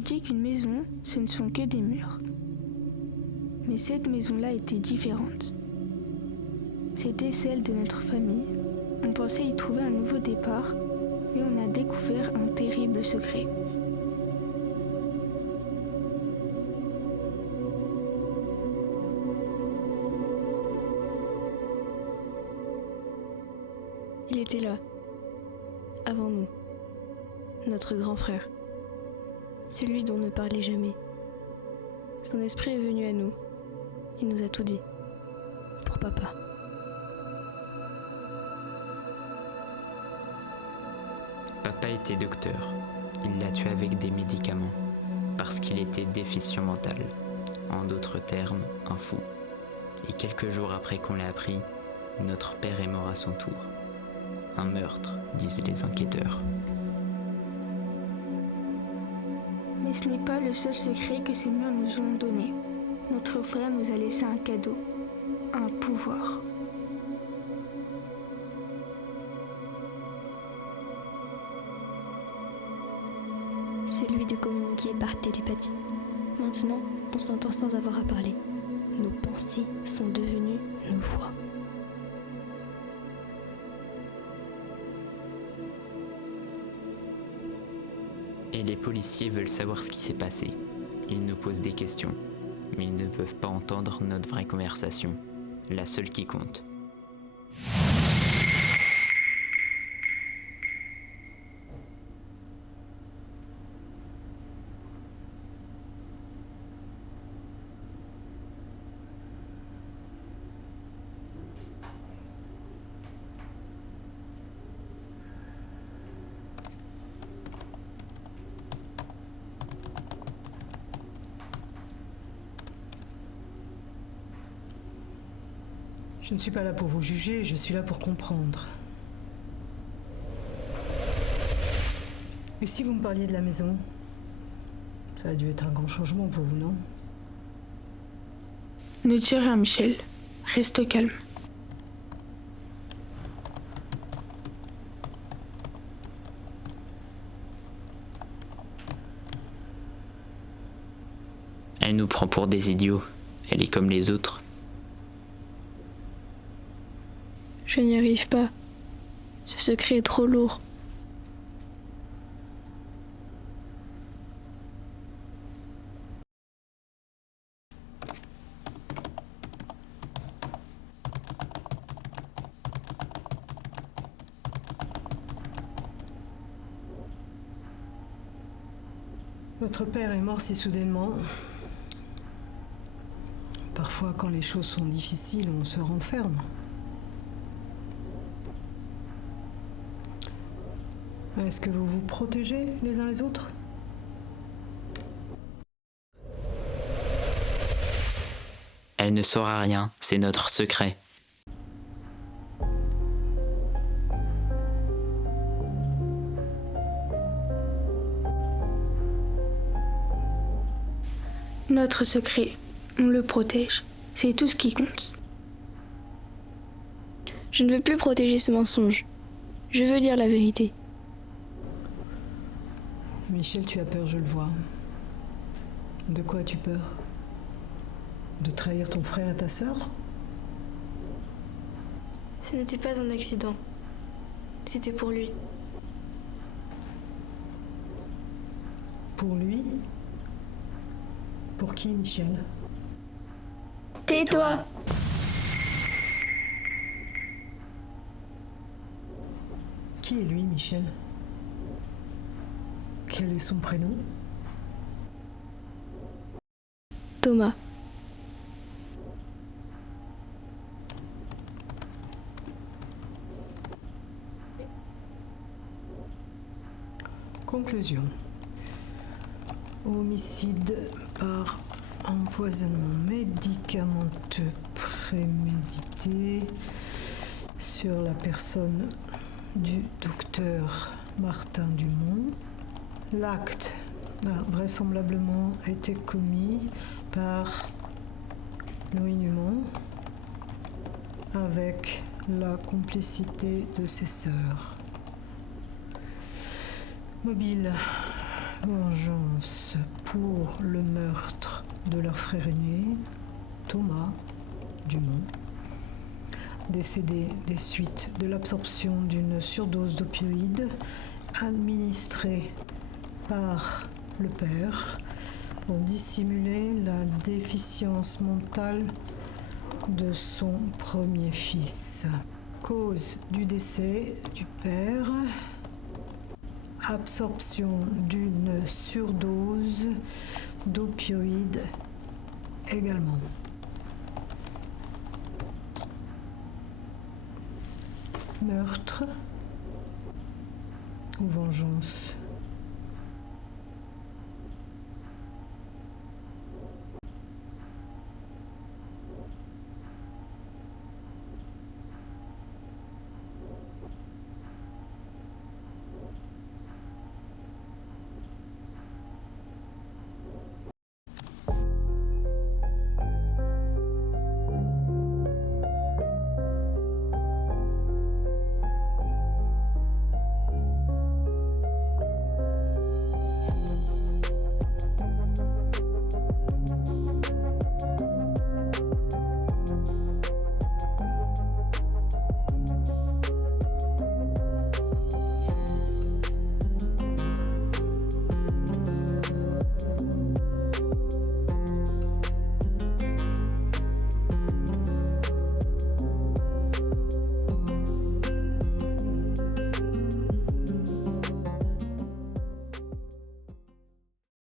nous dit qu'une maison, ce ne sont que des murs. Mais cette maison-là était différente. C'était celle de notre famille. On pensait y trouver un nouveau départ, mais on a découvert un terrible secret. Il était là, avant nous, notre grand frère, celui dont on ne parlait jamais. Son esprit est venu à nous, il nous a tout dit, pour papa. Papa était docteur, il l'a tué avec des médicaments, parce qu'il était déficient mental, en d'autres termes, un fou. Et quelques jours après qu'on l'a appris, notre père est mort à son tour. Un meurtre, disent les enquêteurs. Mais ce n'est pas le seul secret que ces murs nous ont donné. Notre frère nous a laissé un cadeau, un pouvoir. Celui de communiquer par télépathie. Maintenant, on s'entend sans avoir à parler. Nos pensées sont devenues nos voix. Et les policiers veulent savoir ce qui s'est passé. Ils nous posent des questions, mais ils ne peuvent pas entendre notre vraie conversation, la seule qui compte. Je ne suis pas là pour vous juger, je suis là pour comprendre. Et si vous me parliez de la maison, ça a dû être un grand changement pour vous, non? Ne dis rien, Michel. Reste calme. Elle nous prend pour des idiots. Elle est comme les autres. Je n'y arrive pas. Ce secret est trop lourd. Votre père est mort si soudainement. Parfois, quand les choses sont difficiles, on se renferme. Est-ce que vous vous protégez les uns les autres? Elle ne saura rien, c'est notre secret. Notre secret, on le protège. C'est tout ce qui compte. Je ne veux plus protéger ce mensonge. Je veux dire la vérité. Michel, tu as peur, je le vois. De quoi as-tu peur? De trahir ton frère et ta sœur? Ce n'était pas un accident. C'était pour lui. Pour lui? Pour qui, Michel? Tais-toi! Qui est lui, Michel? Quel est son prénom? Thomas. Conclusion. Homicide par empoisonnement médicamenteux prémédité sur la personne du docteur Martin Dumont. L'acte a vraisemblablement été commis par Louis Dumont avec la complicité de ses sœurs. Mobile Vengeance pour le meurtre de leur frère aîné, Thomas Dumont, décédé des suites de l'absorption d'une surdose d'opioïdes administrée par le père pour dissimuler la déficience mentale de son premier fils. Cause du décès du père: absorption d'une surdose d'opioïdes également. Meurtre ou vengeance?